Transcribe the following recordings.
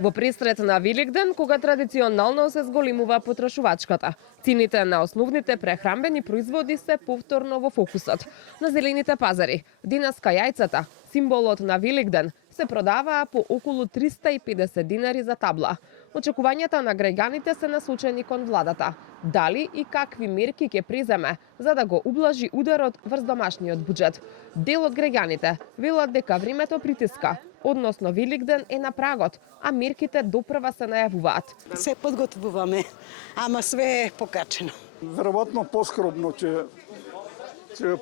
Во пресред на Великден, кога традиционално се зголемува потрошувачката, цените на основните прехранбени производи се повторно во фокусот. На зелените пазари, денеска јајцата, символот на Великден, се продаваа по околу 350 динари за табла. Очекувањата на граѓаните се насочени кон владата. Дали и какви мерки ќе преземе за да го ублажи ударот врз домашниот буџет? Дел од граѓаните велат дека времето притиска, односно Великден е на прагот, а мерките допрва се најавуваат. Се подготвуваме, ама све е покачено. Веројатно поскромно ќе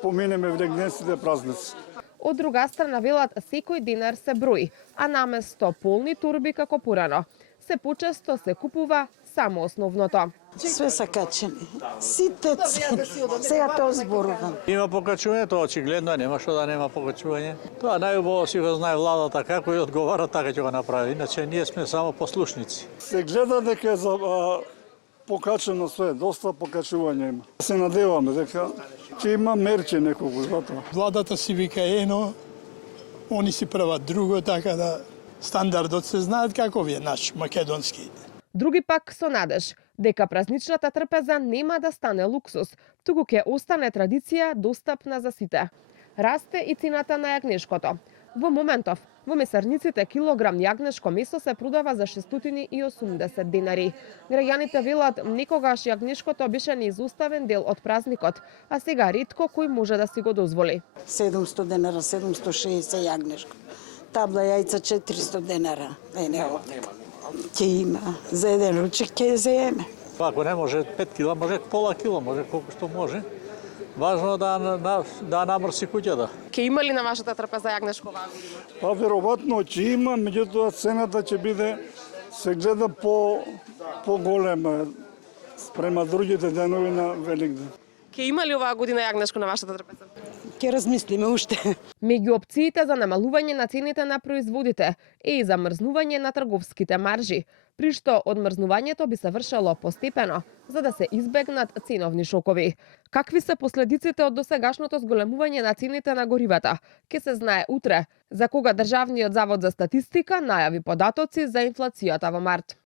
поминеме великденските празници. Од друга страна велат секој динар се брои, а наместо полни турби како порано, се почесто се купува само основното. Све се качени. Сите цени. Сега тоа зборувам. Има покачување, тоа очигледно нема што да нема покачување. Тоа најубаво си го знае владата како и одговара, така ќе го направи. Иначе ние сме само послушници. Се гледа дека е за покачено све, доста покачување има. Се надеваме дека ќе има мерки неколку за тоа. Владата си вика ено, они си прават друго, така да стандардот се знаат каков е наш македонски. Други пак со надеж дека празничната трпеза нема да стане луксус, туку ќе остане традиција достапна за сите. Расте и цената на јагнешкото. Во моментов, во месарниците килограм јагнешко месо се продава за 680 динари. Граѓаните велат некогаш јагнешкото беше неизоставен дел од празникот, а сега ретко кој може да си го дозволи. 700 денара, 760 јагнешко. Табла јајца 400 денара. Ќе има. За еден ручек ќе земе. Ако не може 5 кила, може пола кило, може колку што може. Важно да намрси куќата. Ке има ли на вашата трпеза јагнешко оваа година? Па веројатно ќе има, меѓутоа цената ќе биде се гледа поголема спрема другите денови на Великден. Ке има ли оваа година јагнешко на вашата трпеза? Ќе размислиме уште. Меѓу опциите за намалување на цените на производите е и замрзнување на трговските маржи, при што одмрзнувањето би се вршело постепено, за да се избегнат ценовни шокови. Какви се последиците од досегашното зголемување на цените на горивата, ке се знае утре, за кога Државниот завод за статистика најави податоци за инфлацијата во март.